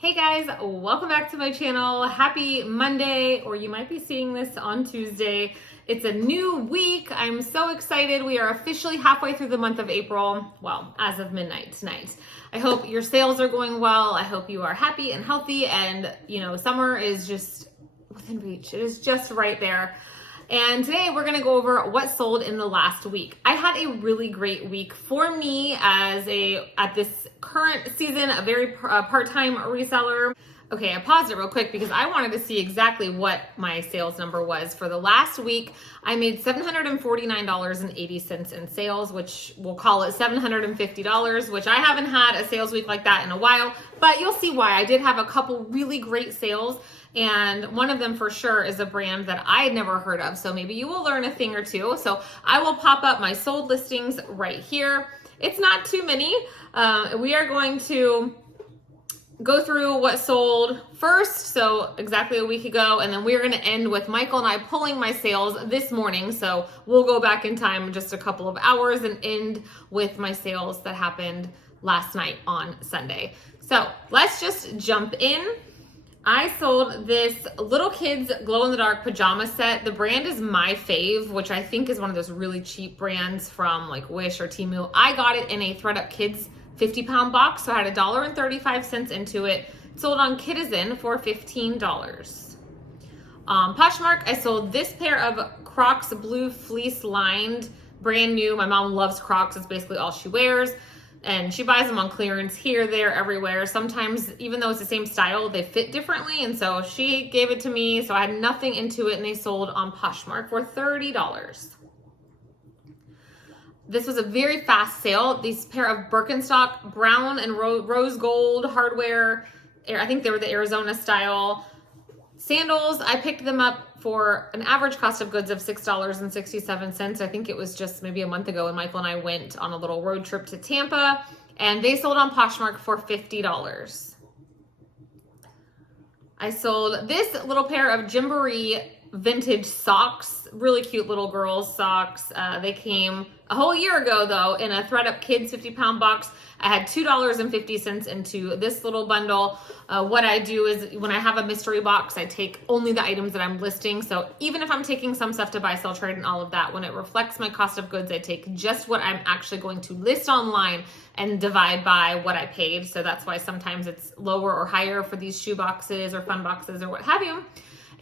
Hey guys, welcome back to my channel. Happy Monday, or you might be seeing this on Tuesday. It's a new week. I'm so excited. We are officially halfway through the month of April. Well, as of midnight tonight. I hope your sales are going well. I hope you are happy and healthy, and summer is just within reach. It is just right there. And today we're gonna go over what sold in the last week. I had a really great week for me at this current season, a very part-time reseller. Okay, I paused it real quick because I wanted to see exactly what my sales number was. For the last week, I made $749.80 in sales, which we'll call it $750, which I haven't had a sales week like that in a while, but you'll see why. I did have a couple really great sales, and one of them for sure is a brand that I had never heard of. So maybe you will learn a thing or two. So I will pop up my sold listings right here. It's not too many. We are going to go through what sold first, so exactly a week ago, and then we're going to end with Michael and I pulling my sales this morning. So we'll go back in time just a couple of hours and end with my sales that happened last night on Sunday. So let's just jump in. I sold this little kids glow-in-the-dark pajama set. The brand is my fave, which I think is one of those really cheap brands from like Wish or Temu. I got it in a ThredUp Kids 50-pound box, so I had $1.35 into it. Sold on Kidizen for $15. PoshMark, I sold this pair of Crocs blue fleece lined, brand new. My mom loves Crocs. It's basically all she wears. And she buys them on clearance here, there, everywhere. Sometimes, even though it's the same style, they fit differently. And so she gave it to me. So I had nothing into it, and they sold on PoshMark for $30. This was a very fast sale. These pair of Birkenstock brown and rose gold hardware. I think they were the Arizona style sandals. I picked them up for an average cost of goods of $6.67. I think it was just maybe a month ago when Michael and I went on a little road trip to Tampa, and they sold on PoshMark for $50. I sold this little pair of Gymboree vintage socks, really cute little girls socks. They came a whole year ago though in a ThredUp Kids 50-pound box. I had $2.50 into this little bundle. What I do is when I have a mystery box, I take only the items that I'm listing. So even if I'm taking some stuff to buy, sell, trade, and all of that, when it reflects my cost of goods, I take just what I'm actually going to list online and divide by what I paid. So that's why sometimes it's lower or higher for these shoe boxes or fun boxes or what have you.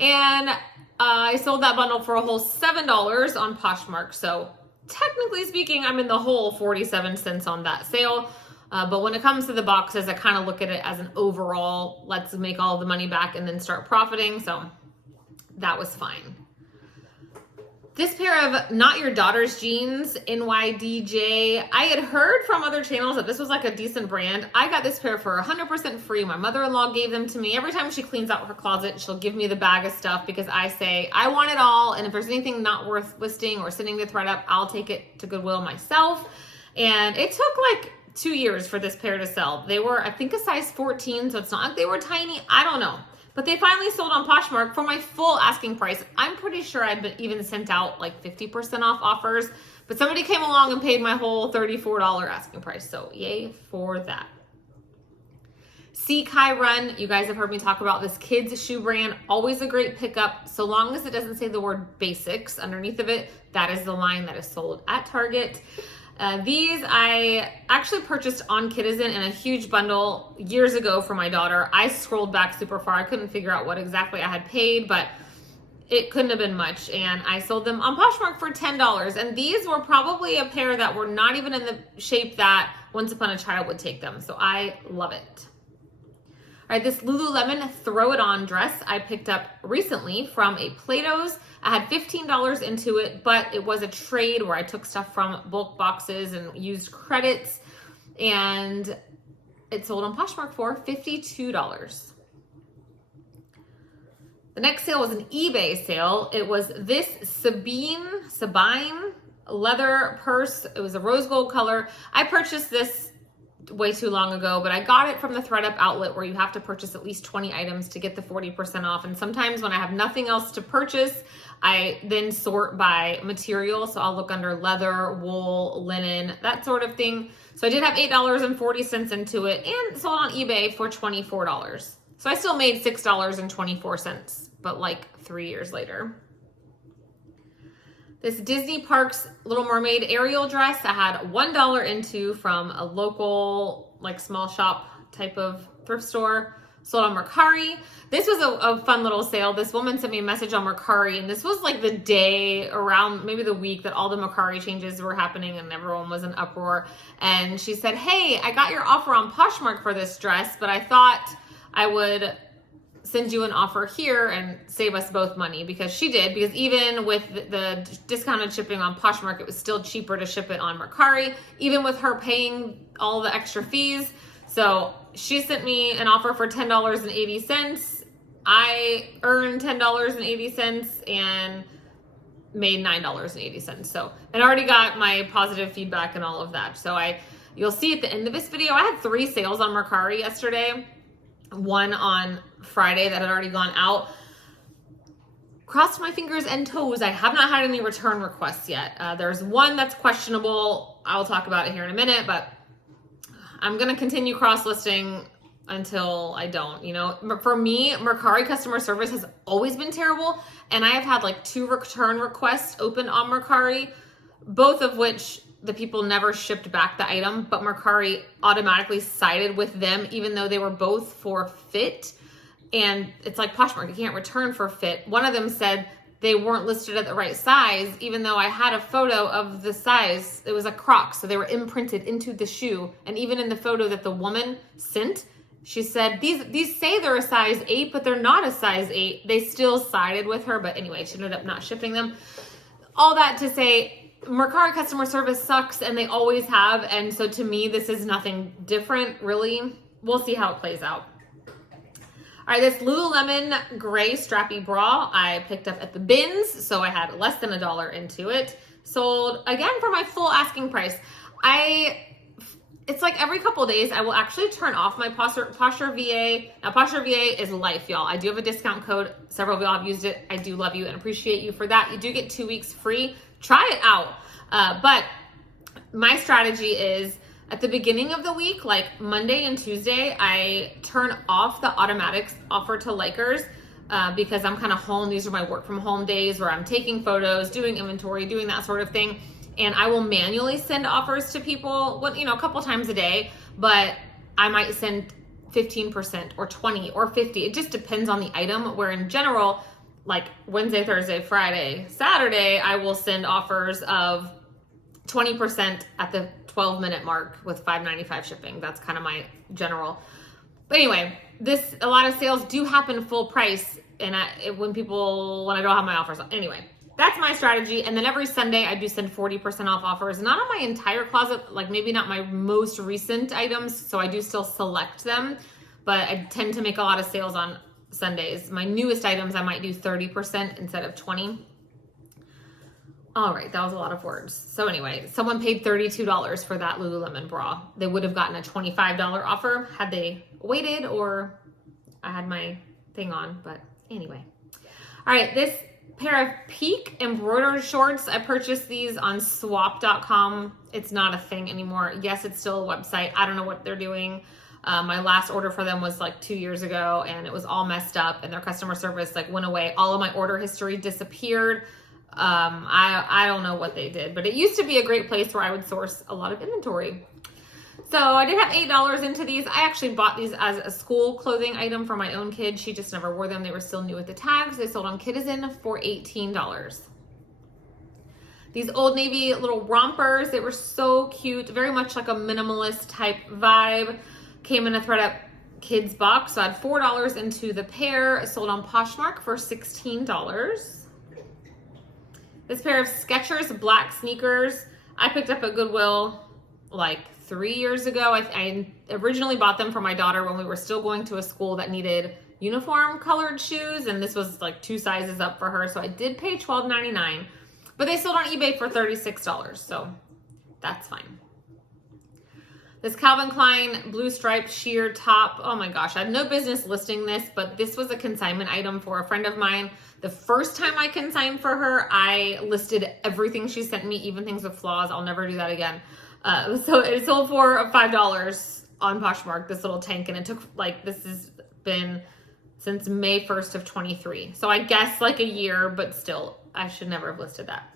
And I sold that bundle for a whole $7 on PoshMark. So technically speaking, I'm in the whole 47 cents on that sale. But when it comes to the boxes, I kind of look at it as an overall, let's make all the money back and then start profiting. So that was fine. This pair of Not Your Daughter's jeans, NYDJ, I had heard from other channels that this was like a decent brand. I got this pair for 100% free. My mother-in-law gave them to me. Every time she cleans out her closet, she'll give me the bag of stuff because I say, I want it all. And if there's anything not worth listing or sending to ThredUp, I'll take it to Goodwill myself. And it took like 2 years for this pair to sell. They were, I think, a size 14, so it's not like they were tiny. I don't know. But they finally sold on PoshMark for my full asking price. I'm pretty sure I'd been even sent out like 50% off offers, but somebody came along and paid my whole $34 asking price. So yay for that. Sea Kai Run, you guys have heard me talk about this kids shoe brand. Always a great pickup, so long as it doesn't say the word basics underneath of it. That is the line that is sold at Target. These I actually purchased on Kidizen in a huge bundle years ago for my daughter. I scrolled back super far. I couldn't figure out what exactly I had paid, but it couldn't have been much. And I sold them on PoshMark for $10. And these were probably a pair that were not even in the shape that Once Upon a Child would take them. So I love it. All right, this Lululemon Throw It On dress I picked up recently from a Plato's. I had $15 into it, but it was a trade where I took stuff from bulk boxes and used credits, and it sold on PoshMark for $52. The next sale was an eBay sale. It was this Sabine leather purse. It was a rose gold color. I purchased this way too long ago, but I got it from the ThredUp outlet where you have to purchase at least 20 items to get the 40% off. And sometimes when I have nothing else to purchase, I then sort by material. So I'll look under leather, wool, linen, that sort of thing. So I did have $8.40 into it and sold on eBay for $24. So I still made $6.24, but like 3 years later. This Disney Parks Little Mermaid Ariel dress I had $1 into from a local, like small shop type of thrift store. Sold on Mercari. This was a fun little sale. This woman sent me a message on Mercari, and this was like the day around, maybe the week that all the Mercari changes were happening and everyone was in uproar. And she said, hey, I got your offer on PoshMark for this dress, but I thought I would send you an offer here and save us both money, because she did, because even with the discounted shipping on PoshMark, it was still cheaper to ship it on Mercari, even with her paying all the extra fees. So she sent me an offer for $10.80. I earned $10.80 and made $9.80. So, and I already got my positive feedback and all of that. So you'll see at the end of this video, I had 3 sales on Mercari yesterday. One on Friday that had already gone out. Crossed my fingers and toes. I have not had any return requests yet. There's one that's questionable. I'll talk about it here in a minute, but I'm going to continue cross-listing until I don't, you know. For me, Mercari customer service has always been terrible, and I have had like 2 return requests open on Mercari, both of which the people never shipped back the item, but Mercari automatically sided with them, even though they were both for fit. And it's like PoshMark, you can't return for fit. One of them said they weren't listed at the right size, even though I had a photo of the size. It was a Croc, so they were imprinted into the shoe. And even in the photo that the woman sent, she said, these say they're a size 8, but they're not a size 8. They still sided with her, but anyway, she ended up not shipping them. All that to say, Mercari customer service sucks, and they always have. And so to me, this is nothing different, really. We'll see how it plays out. All right, this Lululemon gray strappy bra I picked up at the bins, so I had less than $1 into it. Sold, again, for my full asking price. It's like every couple of days, I will actually turn off my Posture VA. Now, Posture VA is life, y'all. I do have a discount code. Several of y'all have used it. I do love you and appreciate you for that. You do get 2 weeks free. Try it out. But my strategy is, at the beginning of the week, like Monday and Tuesday, I turn off the automatics offer to likers because I'm kind of home. These are my work from home days where I'm taking photos, doing inventory, doing that sort of thing. And I will manually send offers to people, a couple times a day, but I might send 15% or 20 or 50. It just depends on the item, where in general, like Wednesday, Thursday, Friday, Saturday, I will send offers of 20% at the 12-minute mark with $5.95 shipping. That's kind of my general. But anyway, a lot of sales do happen full price, and when I don't have my offers. Anyway, that's my strategy. And then every Sunday I do send 40% off offers, not on my entire closet, like maybe not my most recent items. So I do still select them, but I tend to make a lot of sales on Sundays. My newest items, I might do 30% instead of 20%. All right, that was a lot of words. So anyway, someone paid $32 for that Lululemon bra. They would have gotten a $25 offer had they waited, or I had my thing on, but anyway. All right, this pair of Peak embroidered shorts, I purchased these on swap.com. It's not a thing anymore. Yes, it's still a website. I don't know what they're doing. My last order for them was like 2 years ago, and it was all messed up, and their customer service went away. All of my order history disappeared. I don't know what they did, but it used to be a great place where I would source a lot of inventory. So I did have $8 into these. I actually bought these as a school clothing item for my own kid. She just never wore them. They were still new with the tags. They sold on Kidizen for $18. These Old Navy little rompers, they were so cute. Very much like a minimalist type vibe. Came in a ThredUp kids box. So I had $4 into the pair. Sold on Poshmark for $16. This pair of Skechers black sneakers, I picked up at Goodwill like 3 years ago. I originally bought them for my daughter when we were still going to a school that needed uniform colored shoes, and this was like 2 sizes up for her, so I did pay $12.99. But they sold on eBay for $36, so that's fine. This Calvin Klein blue striped sheer top. Oh my gosh, I had no business listing this, but this was a consignment item for a friend of mine. The first time I consigned for her, I listed everything she sent me, even things with flaws. I'll never do that again. So it sold for $5 on Poshmark, this little tank, and it took like, this has been since May 1st of 23. So I guess like a year, but still, I should never have listed that.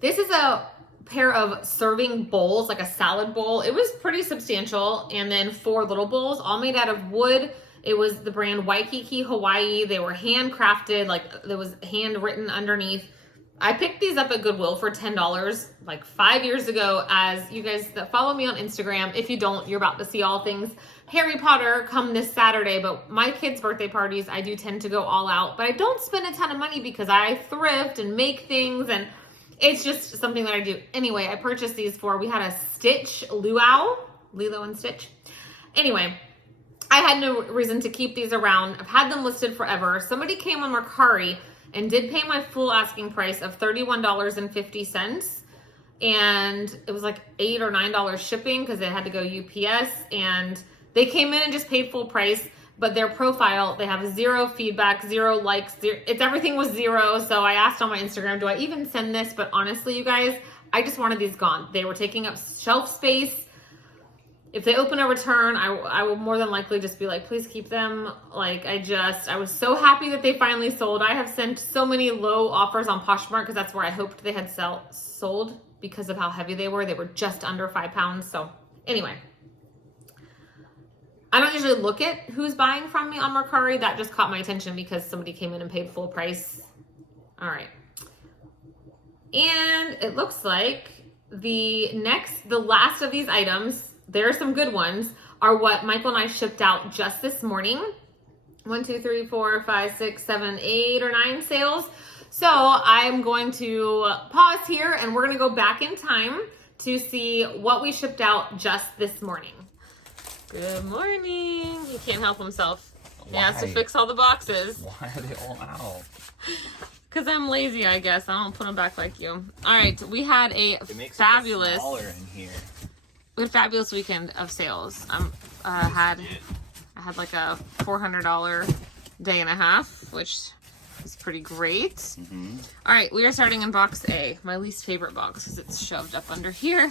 This is a pair of serving bowls, like a salad bowl. It was pretty substantial. And then 4 little bowls, all made out of wood. It was the brand Waikiki, Hawaii. They were handcrafted, like there was handwritten underneath. I picked these up at Goodwill for $10 like 5 years ago. As you guys that follow me on Instagram, if you don't, you're about to see all things Harry Potter come this Saturday. But my kids' birthday parties, I do tend to go all out. But I don't spend a ton of money because I thrift and make things, and it's just something that I do. Anyway, I purchased these we had a Stitch luau, Lilo and Stitch. Anyway, I had no reason to keep these around. I've had them listed forever. Somebody came on Mercari and did pay my full asking price of $31.50. And it was like $8 or $9 shipping because it had to go UPS. And they came in and just paid full price. But their profile, they have 0 feedback, 0 likes. Everything was 0. So I asked on my Instagram, do I even send this? But honestly, you guys, I just wanted these gone. They were taking up shelf space. If they open a return, I will more than likely just be like, please keep them. Like, I was so happy that they finally sold. I have sent so many low offers on Poshmark because that's where I hoped they had sold because of how heavy they were. They were just under 5 pounds. So anyway, I don't usually look at who's buying from me on Mercari. That just caught my attention because somebody came in and paid full price. All right. And it looks like the last of these items, there are some good ones, are what Michael and I shipped out just this morning. 1, 2, 3, 4, 5, 6, 7, 8 or 9 sales. So I'm going to pause here and we're going to go back in time to see what we shipped out just this morning. Good morning. He can't help himself. He has to fix all the boxes. Why are they all out? Because I'm lazy, I guess. I don't put them back like you. All right. We had fabulous... It smaller in here. We had a fabulous weekend of sales. I had like a $400 day and a half, which is pretty great. Mm-hmm. All right, we are starting in box A, my least favorite box because it's shoved up under here.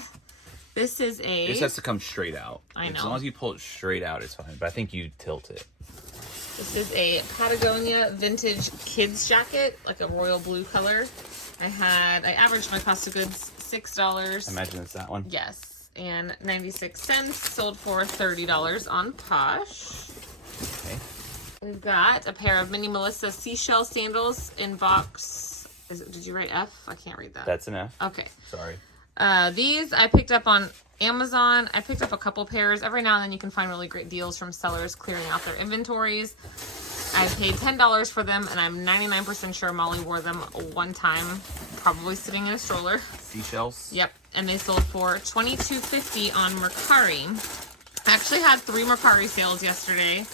This is This has to come straight out. I know. As long as you pull it straight out, it's fine. But I think you tilt it. This is a Patagonia vintage kids jacket, like a royal blue color. I averaged my cost of goods $6. I imagine it's that one. Yes. And 96 cents, sold for $30 on Posh. Okay. We've got a pair of Mini Melissa seashell sandals in box. Did you write F? I can't read that. That's an F. Okay. Sorry. These I picked up on Amazon. I picked up a couple pairs. Every now and then you can find really great deals from sellers clearing out their inventories. I paid $10 for them, and I'm 99% sure Molly wore them one time, probably sitting in a stroller. Seashells? Yep, and they sold for $22.50 on Mercari. I actually had 3 Mercari sales yesterday.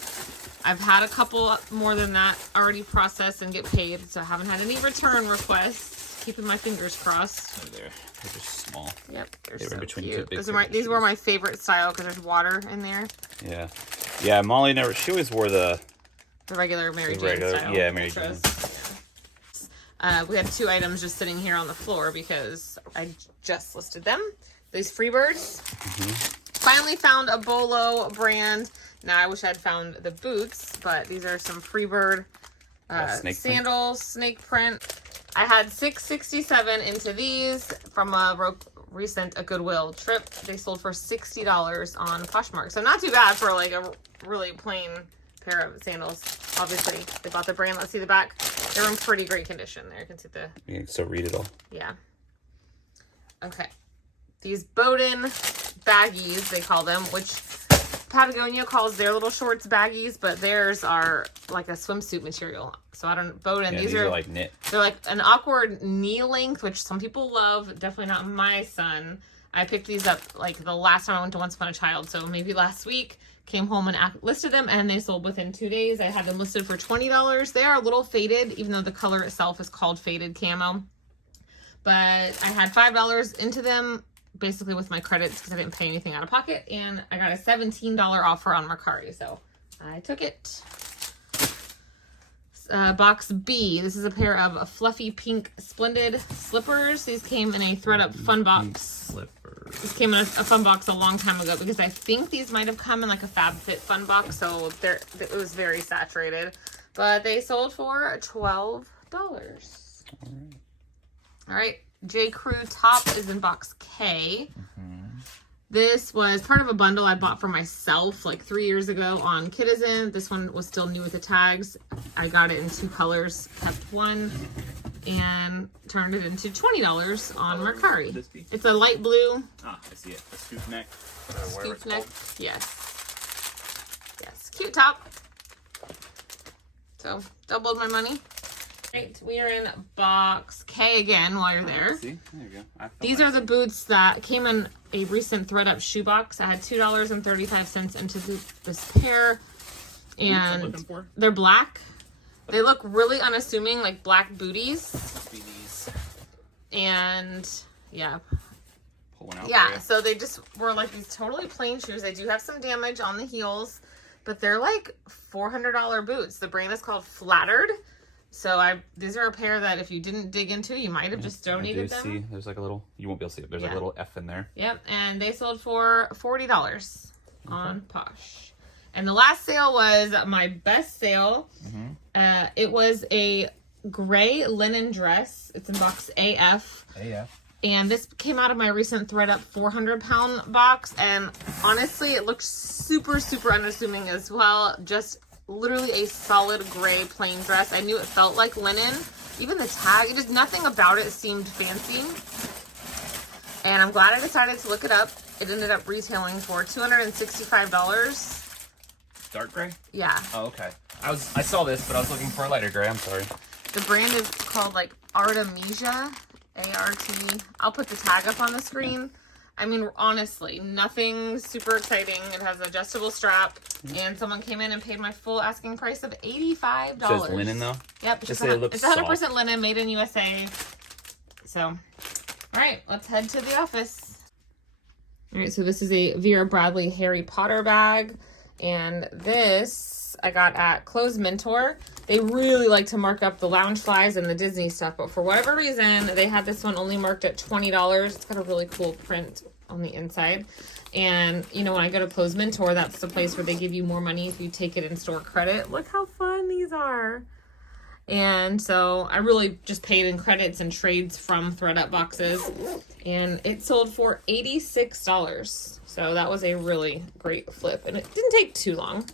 I've had a couple more than that already processed and get paid, so I haven't had any return requests. Keeping my fingers crossed. Oh, they're just small. Yep, they so were between cute. 2 big These were my favorite style because there's water in there. Yeah. Yeah, Molly she always wore the regular Mary Jane style. Yeah, Mary Jane. Yeah. We had 2 items just sitting here on the floor because I just listed them. These Freebirds. Mm-hmm. Finally found a Bolo brand. Now I wish I'd found the boots, but these are some Freebird sandals, snake print. I had $6.67 into these from a recent Goodwill trip. They sold for $60 on Poshmark. So not too bad for like a really plain pair of sandals. Obviously, they bought the brand. Let's see the back. They're in pretty great condition there. You can see the... You can still read it all. Yeah. Okay. These Bowden baggies, they call them, which Patagonia calls their little shorts baggies, but theirs are like a swimsuit material. So I don't... Bowden, yeah, these are like knit. They're like an awkward knee length, which some people love. Definitely not my son. I picked these up like the last time I went to Once Upon a Child, so maybe last week. Came home and listed them, and they sold within 2 days. I had them listed for $20. They are a little faded, even though the color itself is called faded camo. But I had $5 into them, basically with my credits, because I didn't pay anything out of pocket, and I got a $17 offer on Mercari, so I took it. box B. This is a pair of fluffy pink splendid slippers. These came in a thread-up fun box. Slippers. This came in a fun box a long time ago because I think these might have come in like a FabFit fun box, so it was very saturated. But they sold for $12. All right. J. Crew top is in box K. This was part of a bundle I bought for myself like 3 years ago on Kidizen. This one was still new with the tags. I got it in 2 colors, kept one, and turned it into $20 on Mercari. It's a light blue. Ah, I see it. A scoop neck. Scoop neck. Yes. Yes. Cute top. So, doubled my money. Right, we are in box K again while you're there. See? There you go. These are the boots that came in a recent thread-up shoebox. I had $2.35 into this pair, and they're black. They look really unassuming, like black booties. And yeah. Pull one out. Yeah, so they just were like these totally plain shoes. They do have some damage on the heels, but they're like $400 boots. The brand is called Flattered. So these are a pair that if you didn't dig into, you might have just donated them. See, there's like a little, you won't be able to see it. There's like a little F in there. Yep, and they sold for $40 on Posh. And the last sale was my best sale. It was a gray linen dress. It's in box AF. And this came out of my recent thread-up 400-pound box. And honestly, it looked super, super unassuming as well. Just literally a solid gray plain dress. I knew it felt like linen. Even the tag, just nothing about it seemed fancy. And I'm glad I decided to look it up. It ended up retailing for $265. Dark gray? Yeah. Oh, okay. I saw this, but I was looking for a lighter gray. I'm sorry. The brand is called like Artemisia, A-R-T. I'll put the tag up on the screen. I mean, honestly, nothing super exciting. It has an adjustable strap, and someone came in and paid my full asking price of $85. So it's linen, though? Yep. It's 100% linen, made in USA. So, all right, let's head to the office. All right, so this is a Vera Bradley Harry Potter bag, and this I got at Clothes Mentor. They really like to mark up the Loungeflies and the Disney stuff, but for whatever reason, they had this one only marked at $20. It's got a really cool print on the inside. And, you know, when I go to Clothes Mentor, that's the place where they give you more money if you take it in store credit. Look how fun these are. And so I really just paid in credits and trades from thread-up boxes. And it sold for $86. So that was a really great flip. And it didn't take too long.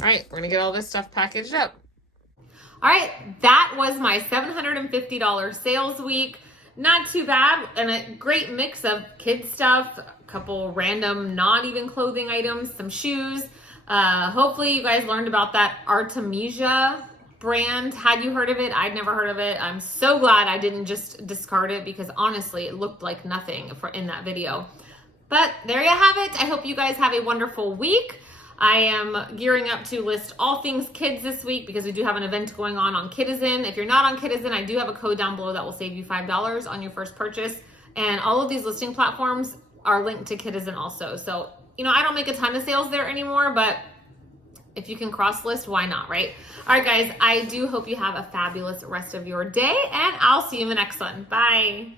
All right, we're going to get all this stuff packaged up. All right, that was my $750 sales week. Not too bad, and a great mix of kid stuff, a couple random not even clothing items, some shoes. Hopefully you guys learned about that Artemisia brand. Had you heard of it? I'd never heard of it. I'm so glad I didn't just discard it because honestly, it looked like nothing in that video. But there you have it. I hope you guys have a wonderful week. I am gearing up to list all things kids this week because we do have an event going on Kidizen. If you're not on Kidizen, I do have a code down below that will save you $5 on your first purchase. And all of these listing platforms are linked to Kidizen also. So, you know, I don't make a ton of sales there anymore, but if you can cross list, why not, right? All right, guys, I do hope you have a fabulous rest of your day, and I'll see you in the next one. Bye.